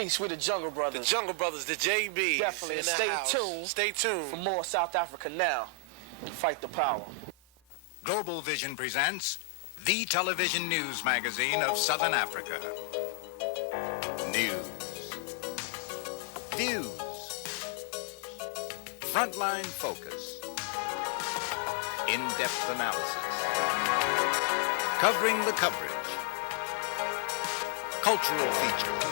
Peace, we the Jungle Brothers. The Jungle Brothers, the JBs. Definitely, and stay tuned for more South Africa Now. Fight the power. Global Vision presents the television news magazine of Southern Africa. News. Views. Frontline focus. In-depth analysis. Covering the coverage. Cultural features.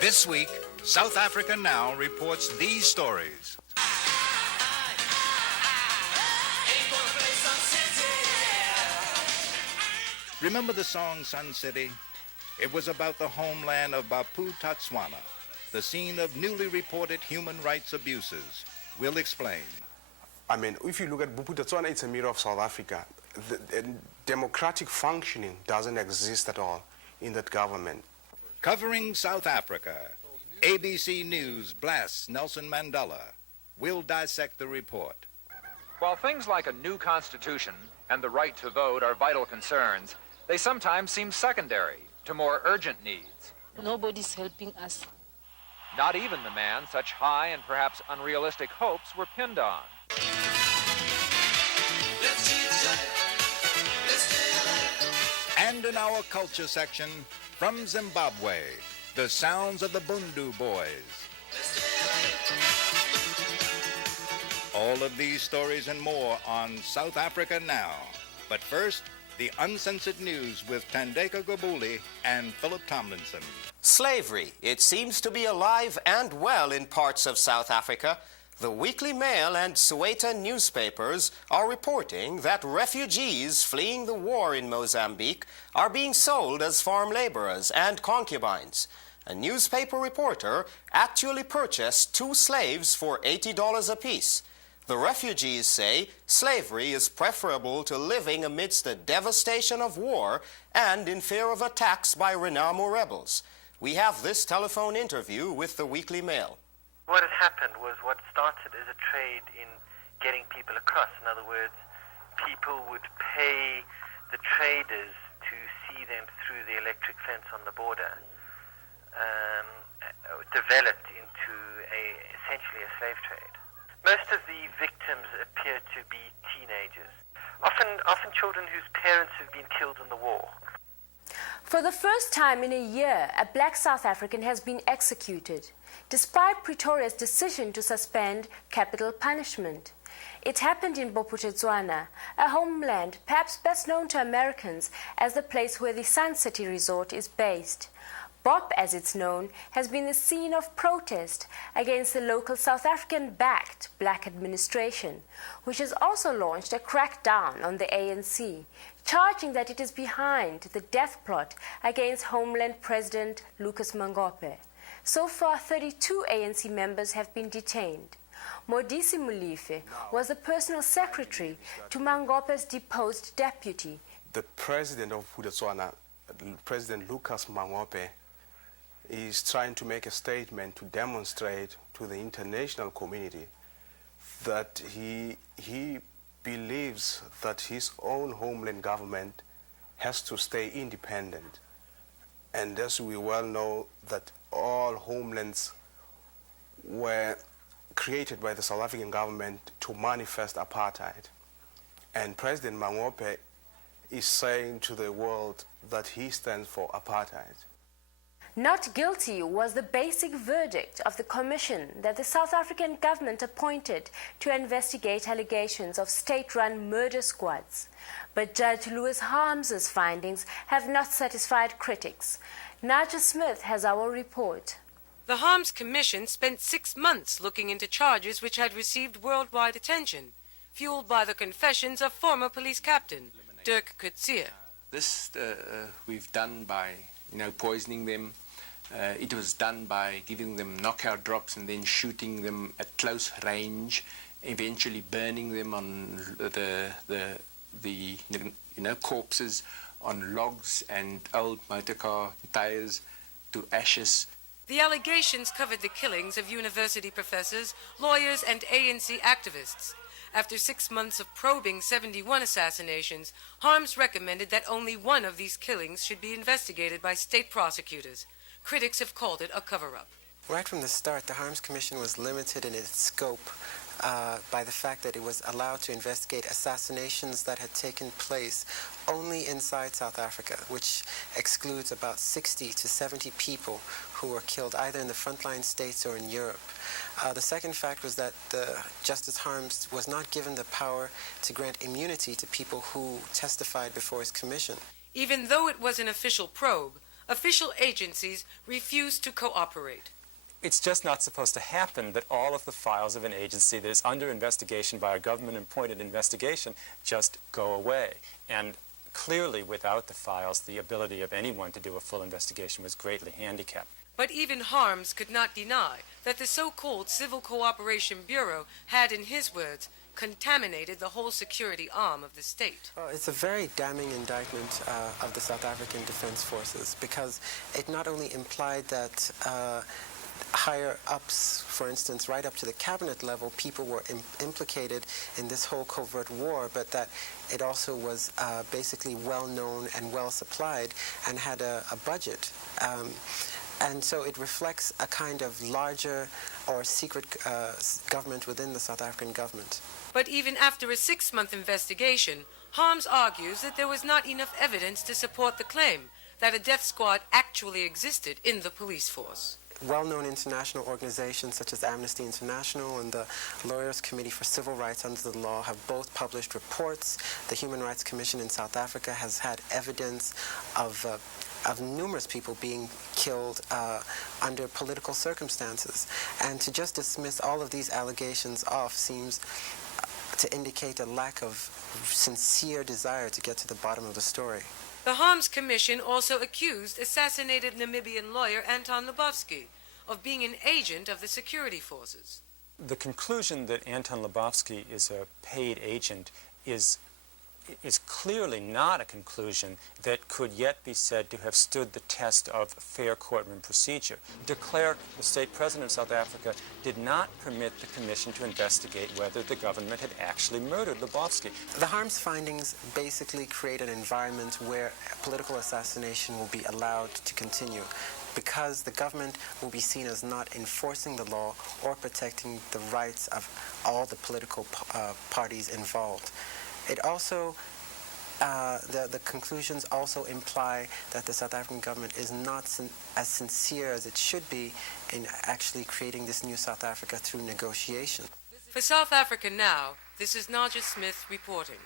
This week, South Africa Now reports these stories. Remember the song Sun City? It was about the homeland of Bophuthatswana, the scene of newly reported human rights abuses. We'll explain. I mean, if you look at Bophuthatswana, it's a mirror of South Africa. The democratic functioning doesn't exist at all in that government. Covering South Africa, ABC News blasts Nelson Mandela. We'll dissect the report. While things like a new constitution and the right to vote are vital concerns, they sometimes seem secondary to more urgent needs. Nobody's helping us. Not even the man such high and perhaps unrealistic hopes were pinned on. And in our culture section, from Zimbabwe, the sounds of the Bundu Boys. All of these stories and more on South Africa Now. But first, the uncensored news with Thandeka Gqubule and Phillip Tomlinson. Slavery. It seems to be alive and well in parts of South Africa. The Weekly Mail and Sowetan newspapers are reporting that refugees fleeing the war in Mozambique are being sold as farm laborers and concubines. A newspaper reporter actually purchased 2 slaves for $80 apiece. The refugees say slavery is preferable to living amidst the devastation of war and in fear of attacks by Renamo rebels. We have this telephone interview with the Weekly Mail. What had happened was what started as a trade in getting people across. In other words, people would pay the traders to see them through the electric fence on the border. Developed into essentially a slave trade. Most of the victims appear to be teenagers, often children whose parents have been killed in the war. For the first time in a year, a black South African has been executed, despite Pretoria's decision to suspend capital punishment. It happened in Bophuthatswana, a homeland perhaps best known to Americans as the place where the Sun City Resort is based. BOP, as it's known, has been the scene of protest against the local South African-backed black administration, which has also launched a crackdown on the ANC, charging that it is behind the death plot against Homeland President Lucas Mangope. So far, 32 ANC members have been detained. Modise Molefe was the personal secretary to Mangope's deposed deputy. The president of Bophuthatswana, President Lucas Mangope, is trying to make a statement to demonstrate to the international community that he believes that his own homeland government has to stay independent. And as we well know that all homelands were created by the South African government to manifest apartheid. And President Mangope is saying to the world that he stands for apartheid. Not guilty was the basic verdict of the commission that the South African government appointed to investigate allegations of state-run murder squads. But Judge Louis Harms's findings have not satisfied critics. Nadja Smith has our report. The Harms Commission spent 6 months looking into charges which had received worldwide attention, fueled by the confessions of former police captain Dirk Coetzee. This we've done by, poisoning them. It was done by giving them knockout drops and then shooting them at close range, eventually burning them on the corpses on logs and old motorcar tires to ashes. The allegations covered the killings of university professors, lawyers, and ANC activists, After 6 months of probing 71 assassinations, Harms recommended that only one of these killings should be investigated by state prosecutors. Critics have called it a cover-up. Right from the start, the Harms Commission was limited in its scope by the fact that it was allowed to investigate assassinations that had taken place only inside South Africa, which excludes about 60 to 70 people who were killed either in the frontline states or in Europe. The second fact was that Justice Harms was not given the power to grant immunity to people who testified before his commission. Even though it was an official probe, official agencies refused to cooperate. It's just not supposed to happen that all of the files of an agency that is under investigation by a government-appointed investigation just go away. And clearly, without the files, the ability of anyone to do a full investigation was greatly handicapped. But even Harms could not deny that the so-called Civil Cooperation Bureau had, in his words, contaminated the whole security arm of the state. Well, it's a very damning indictment of the South African Defense Forces, because it not only implied that higher ups, for instance, right up to the cabinet level, people were implicated in this whole covert war, but that it also was basically well known and well supplied and had a budget. And so it reflects a kind of larger or secret government within the South African government. But even after a 6-month investigation, Harms argues that there was not enough evidence to support the claim that a death squad actually existed in the police force. Well-known international organizations such as Amnesty International and the Lawyers Committee for Civil Rights Under the Law have both published reports. The Human Rights Commission in South Africa has had evidence of numerous people being killed under political circumstances. And to just dismiss all of these allegations off seems to indicate a lack of sincere desire to get to the bottom of the story. The Harms Commission also accused assassinated Namibian lawyer Anton Lubowski of being an agent of the security forces. The conclusion that Anton Lubowski is a paid agent is clearly not a conclusion that could yet be said to have stood the test of fair courtroom procedure. Klerk, the state president of South Africa, did not permit the commission to investigate whether the government had actually murdered Lubowski. The Harms findings basically create an environment where political assassination will be allowed to continue, because the government will be seen as not enforcing the law or protecting the rights of all the political parties involved. It also, the conclusions also imply that the South African government is not as sincere as it should be in actually creating this new South Africa through negotiation. For South Africa Now, this is Nadja Smith reporting.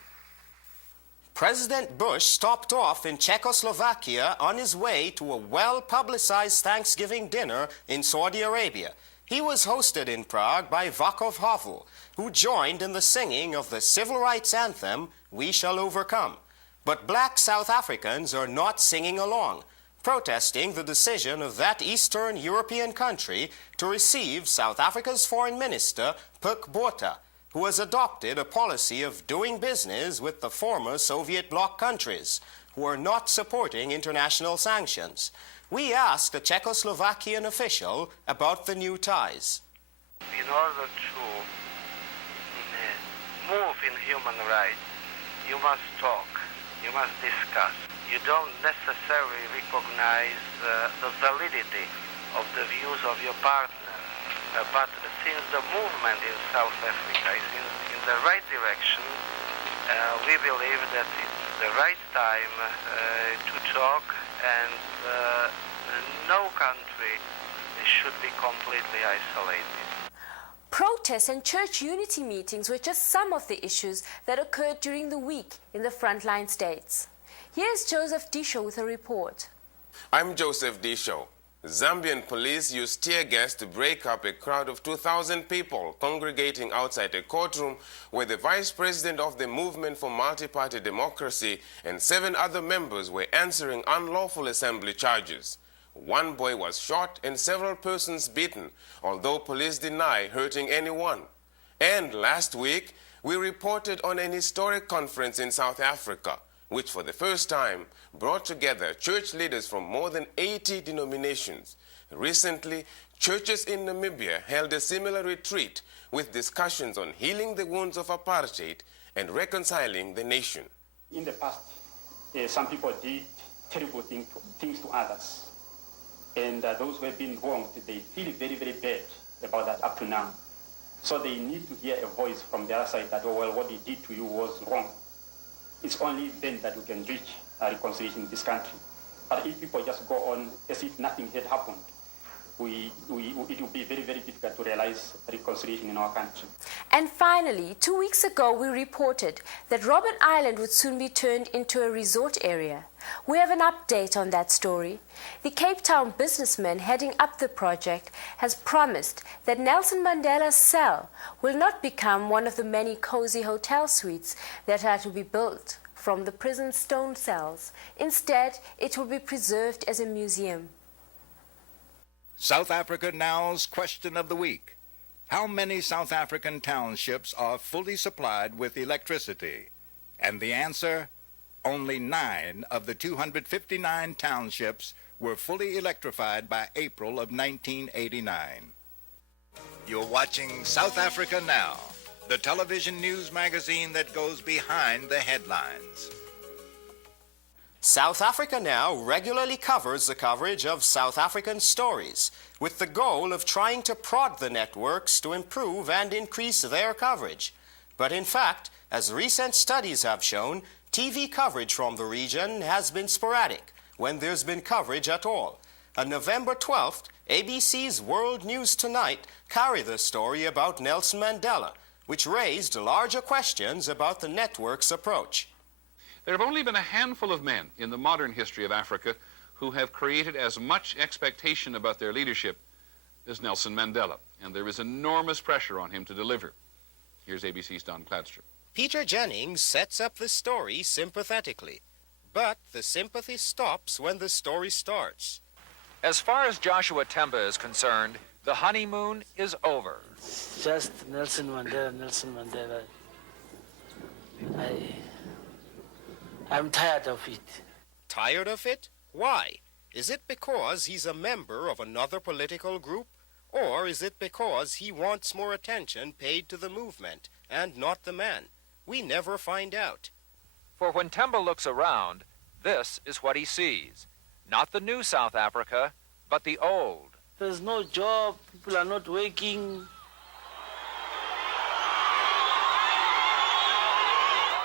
President Bush stopped off in Czechoslovakia on his way to a well-publicized Thanksgiving dinner in Saudi Arabia. He was hosted in Prague by Václav Havel, who joined in the singing of the civil rights anthem, We Shall Overcome. But black South Africans are not singing along, protesting the decision of that Eastern European country to receive South Africa's foreign minister, Pik Botha, who has adopted a policy of doing business with the former Soviet bloc countries, who are not supporting international sanctions. We asked a Czechoslovakian official about the new ties. In order to move in human rights, you must talk, you must discuss. You don't necessarily recognize the validity of the views of your partner. But since the movement in South Africa is in the right direction, we believe that it's the right time to talk, and no country should be completely isolated. Protests and church unity meetings were just some of the issues that occurred during the week in the frontline states. Here's Joseph Disho with a report. I'm Joseph Disho. Zambian police used tear gas to break up a crowd of 2,000 people congregating outside a courtroom where the vice president of the Movement for Multi-Party Democracy and 7 other members were answering unlawful assembly charges. 1 boy was shot and several persons beaten, although police deny hurting anyone. And last week, we reported on an historic conference in South Africa, which for the first time brought together church leaders from more than 80 denominations. Recently, Churches in Namibia held a similar retreat with discussions on healing the wounds of apartheid and reconciling the nation. In the past, some people did terrible things to others. And those who have been wronged, they feel very, very bad about that up to now. So they need to hear a voice from the other side that, oh, well, what they did to you was wrong. It's only then that we can reach a reconciliation in this country. But if people just go on as if nothing had happened, it will be very, very difficult to realize reconciliation in our country. And finally, 2 weeks ago, we reported that Robben Island would soon be turned into a resort area. We have an update on that story. The Cape Town businessman heading up the project has promised that Nelson Mandela's cell will not become one of the many cozy hotel suites that are to be built from the prison stone cells. Instead, it will be preserved as a museum. South Africa Now's question of the week. How many South African townships are fully supplied with electricity? And the answer, only 9 of the 259 townships were fully electrified by April of 1989. You're watching South Africa Now, the television news magazine that goes behind the headlines. South Africa Now regularly covers the coverage of South African stories with the goal of trying to prod the networks to improve and increase their coverage. But in fact, as recent studies have shown, TV coverage from the region has been sporadic when there's been coverage at all. On November 12th, ABC's World News Tonight carried the story about Nelson Mandela, which raised larger questions about the network's approach. There have only been a handful of men in the modern history of Africa who have created as much expectation about their leadership as Nelson Mandela, and there is enormous pressure on him to deliver. Here's ABC's Don Kladstrup. Peter Jennings sets up the story sympathetically, but the sympathy stops when the story starts. As far as Joshua Temba is concerned, the honeymoon is over. Just Nelson Mandela. I'm tired of it. Tired of it? Why? Is it because he's a member of another political group? Or is it because he wants more attention paid to the movement and not the man? We never find out. For when Temba looks around, this is what he sees. Not the new South Africa, but the old. There's no job, people are not working.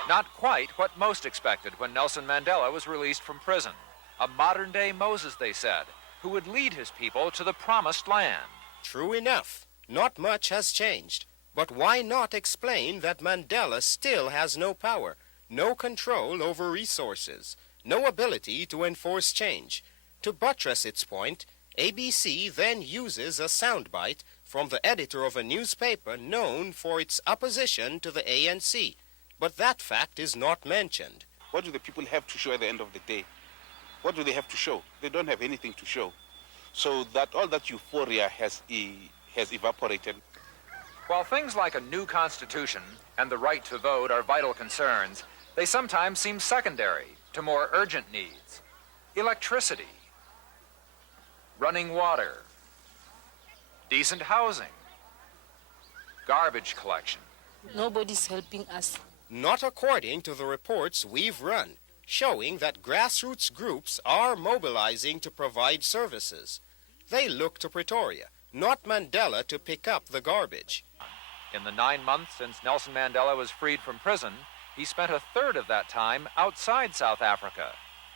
Not quite what most expected when Nelson Mandela was released from prison. A modern-day Moses, they said, who would lead his people to the promised land. True enough. Not much has changed. But why not explain that Mandela still has no power, no control over resources, no ability to enforce change? To buttress its point, ABC then uses a soundbite from the editor of a newspaper known for its opposition to the ANC. But that fact is not mentioned. What do the people have to show at the end of the day? What do they have to show? They don't have anything to show. So that all that euphoria has evaporated. While things like a new constitution and the right to vote are vital concerns, they sometimes seem secondary to more urgent needs. Electricity, running water, decent housing, garbage collection. Nobody's helping us. Not according to the reports we've run, showing that grassroots groups are mobilizing to provide services. They look to Pretoria, not Mandela, to pick up the garbage. In the 9 months since Nelson Mandela was freed from prison, he spent a third of that time outside South Africa.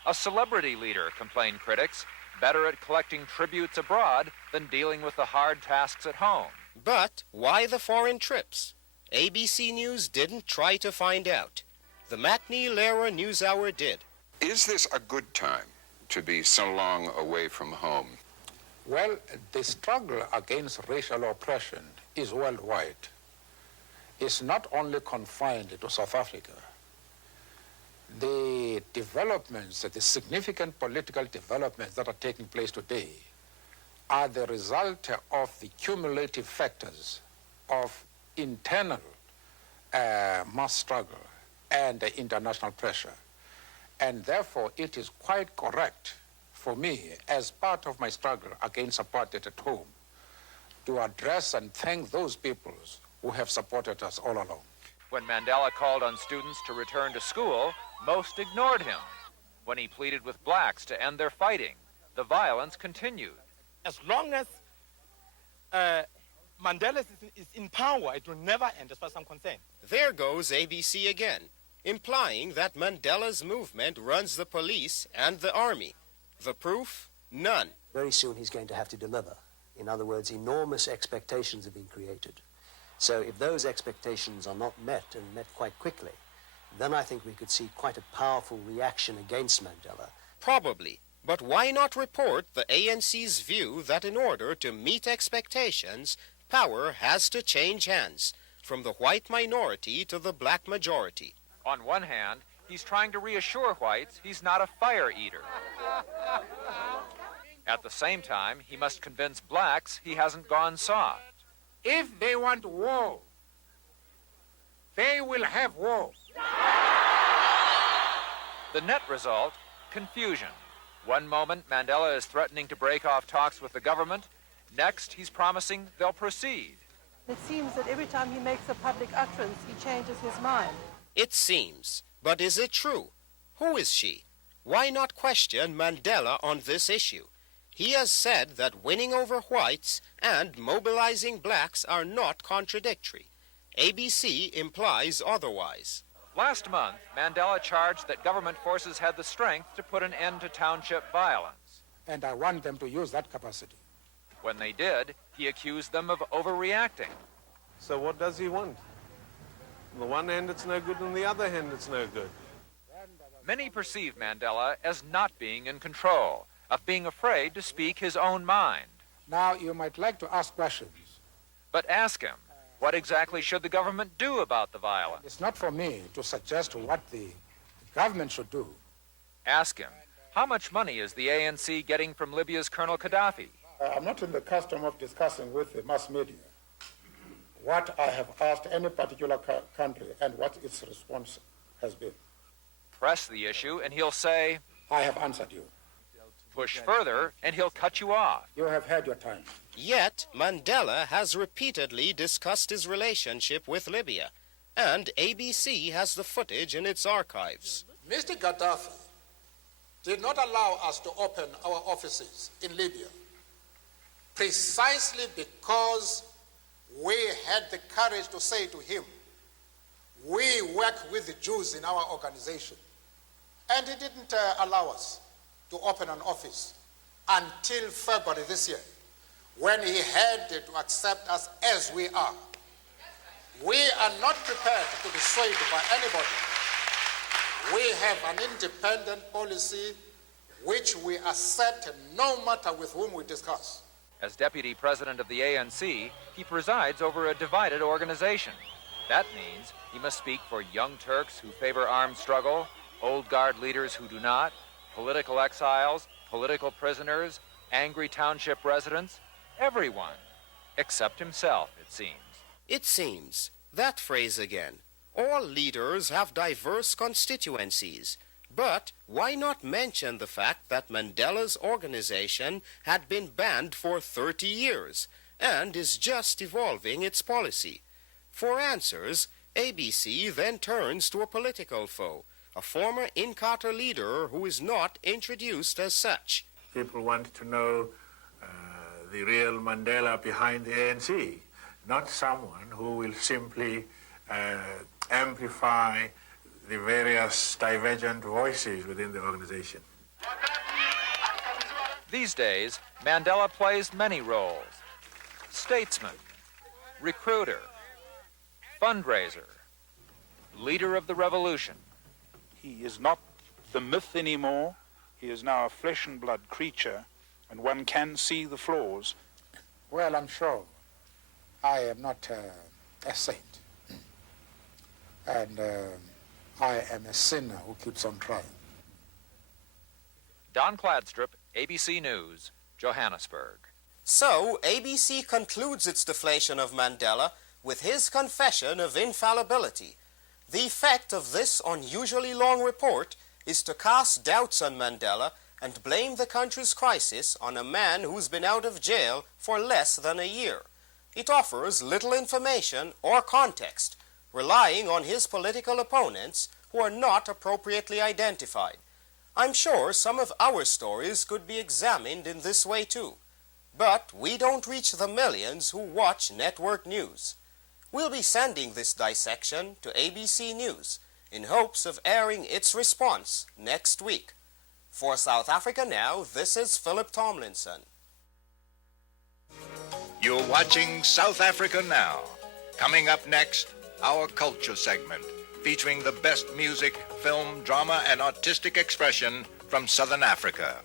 A celebrity leader, complained critics, better at collecting tributes abroad than dealing with the hard tasks at home. But why the foreign trips? ABC News didn't try to find out. The Matinee Lehrer NewsHour did. Is this a good time to be so long away from home? Well, the struggle against racial oppression is worldwide. It's not only confined to South Africa. The developments, the significant political developments that are taking place today are the result of the cumulative factors of internal mass struggle and international pressure. And therefore, it is quite correct for me, as part of my struggle against apartheid at home, to address and thank those peoples who have supported us all along. When Mandela called on students to return to school, most ignored him. When he pleaded with blacks to end their fighting, the violence continued. As long as Mandela is in power, it will never end, as far as I'm concerned. There goes ABC again, implying that Mandela's movement runs the police and the army. The proof? None. Very soon he's going to have to deliver. In other words, enormous expectations have been created. So if those expectations are not met, and met quite quickly, then I think we could see quite a powerful reaction against Mandela. Probably. But why not report the ANC's view that in order to meet expectations, power has to change hands, from the white minority to the black majority? On one hand, he's trying to reassure whites he's not a fire eater. At the same time, he must convince blacks he hasn't gone soft. If they want war, they will have war. The net result, confusion. One moment, Mandela is threatening to break off talks with the government. Next, he's promising they'll proceed. It seems that every time he makes a public utterance, he changes his mind. It seems. But is it true? Who is she? Why not question Mandela on this issue? He has said that winning over whites and mobilizing blacks are not contradictory. ABC implies otherwise. Last month, Mandela charged that government forces had the strength to put an end to township violence. And I want them to use that capacity. When they did, he accused them of overreacting. So what does he want? On the one hand, it's no good, on the other hand, it's no good. Many perceive Mandela as not being in control, of being afraid to speak his own mind. Now, you might like to ask questions. But ask him, what exactly should the government do about the violence? It's not for me to suggest what the government should do. Ask him, how much money is the ANC getting from Libya's Colonel Gaddafi? I'm not in the custom of discussing with the mass media what I have asked any particular country and what its response has been. Press the issue and he'll say, I have answered you. Push further and he'll cut you off. You have had your time. Yet, Mandela has repeatedly discussed his relationship with Libya, and ABC has the footage in its archives. Mr. Gaddafi did not allow us to open our offices in Libya precisely because we had the courage to say to him, we work with the Jews in our organization. And he didn't allow us to open an office until February this year, when he had to accept us as we are. We are not prepared to be swayed by anybody. We have an independent policy which we accept no matter with whom we discuss. As deputy president of the ANC, he presides over a divided organization. That means he must speak for young Turks who favor armed struggle, old guard leaders who do not, political exiles, political prisoners, angry township residents, everyone, except himself, it seems. It seems. That phrase again. All leaders have diverse constituencies. But why not mention the fact that Mandela's organization had been banned for 30 years and is just evolving its policy? For answers, ABC then turns to a political foe, a former Inkatha leader who is not introduced as such. People want to know the real Mandela behind the ANC, not someone who will simply amplify the various divergent voices within the organization. These days, Mandela plays many roles. Statesman, recruiter, fundraiser, leader of the revolution. He is not the myth anymore. He is now a flesh and blood creature, and one can see the flaws. Well, I'm sure I am not a saint. And I am a sinner who keeps on trying. Don Kladstrup, ABC News, Johannesburg. So, ABC concludes its deflation of Mandela with his confession of infallibility. The effect of this unusually long report is to cast doubts on Mandela and blame the country's crisis on a man who's been out of jail for less than a year. it offers little information or context, relying on his political opponents who are not appropriately identified. I'm sure some of our stories could be examined in this way too, but we don't reach the millions who watch network news. We'll be sending this dissection to ABC News in hopes of airing its response next week. For South Africa Now, this is Phillip Tomlinson. You're watching South Africa Now. Coming up next, our culture segment, featuring the best music, film, drama, and artistic expression from Southern Africa.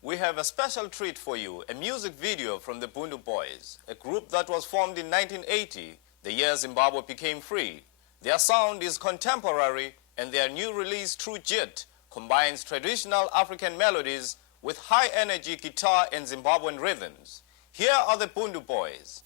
We have a special treat for you, a music video from the Bundu Boys, a group that was formed in 1980, the year Zimbabwe became free. Their sound is contemporary, and their new release, True Jit, combines traditional African melodies with high-energy guitar and Zimbabwean rhythms. Here are the Bundu Boys.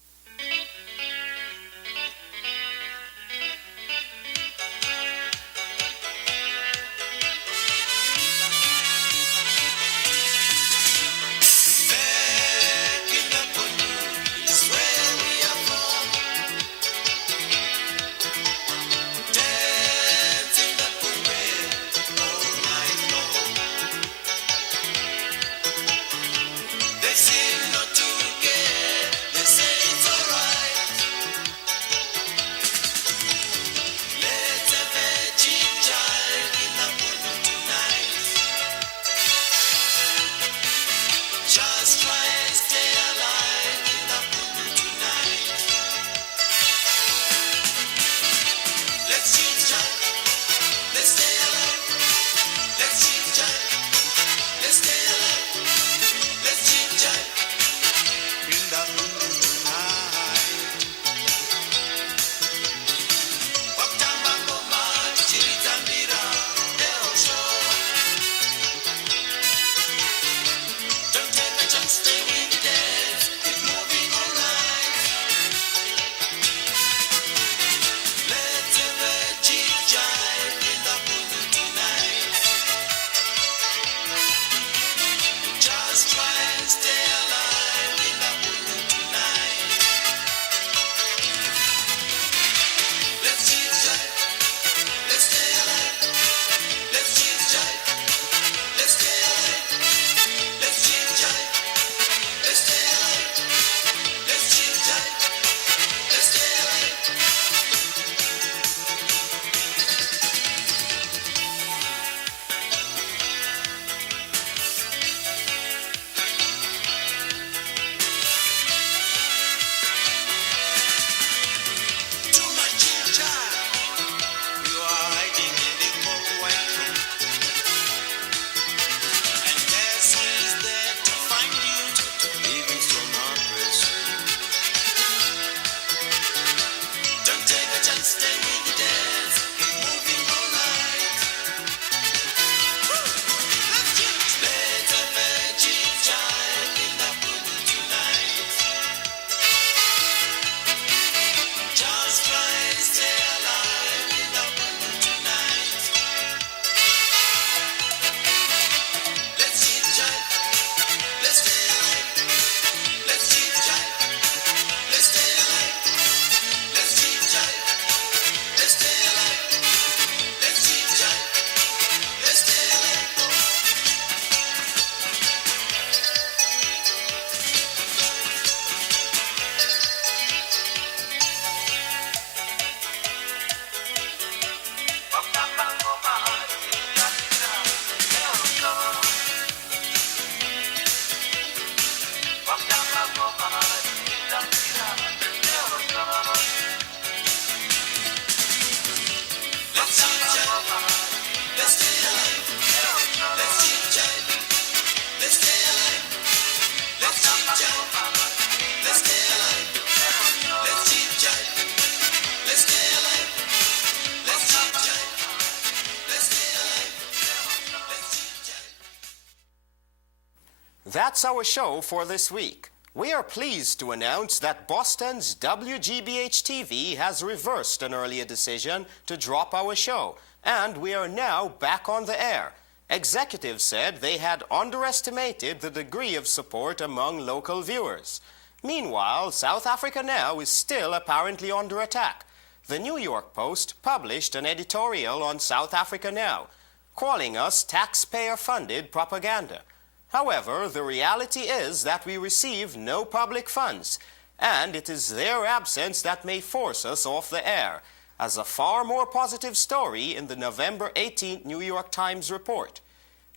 That's our show for this week. We are pleased to announce that Boston's WGBH-TV has reversed an earlier decision to drop our show, and we are now back on the air. Executives said they had underestimated the degree of support among local viewers. Meanwhile, South Africa now is still apparently under attack. The New York Post published an editorial on South Africa Now, calling us taxpayer-funded propaganda. However, the reality is that we receive no public funds, and it is their absence that may force us off the air, as a far more positive story in the November 18th New York Times report.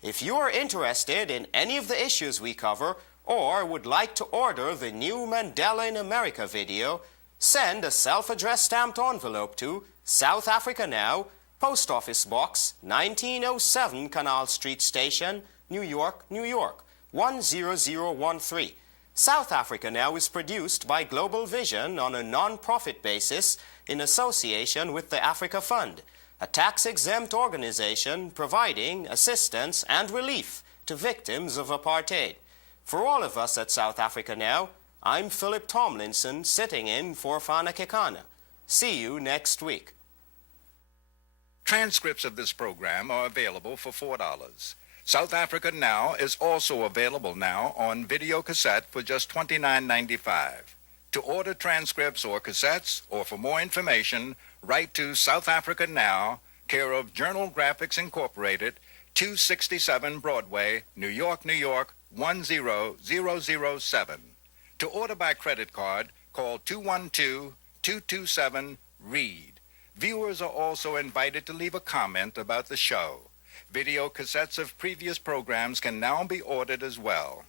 If you are interested in any of the issues we cover, or would like to order the new Mandela in America video, send a self-addressed stamped envelope to South Africa Now, Post Office Box 1907 Canal Street Station, New York, New York, 10013. South Africa Now is produced by Global Vision on a non-profit basis in association with the Africa Fund, a tax-exempt organization providing assistance and relief to victims of apartheid. For all of us at South Africa Now, I'm Phillip Tomlinson, sitting in for Fana Kekana. See you next week. Transcripts of this program are available for $4. South Africa Now is also available now on video cassette for just $29.95. To order transcripts or cassettes, or for more information, write to South Africa Now, care of Journal Graphics Incorporated, 267 Broadway, New York, New York, 10007. To order by credit card, call 212-227-READ. Viewers are also invited to leave a comment about the show. Video cassettes of previous programs can now be ordered as well.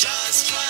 Just try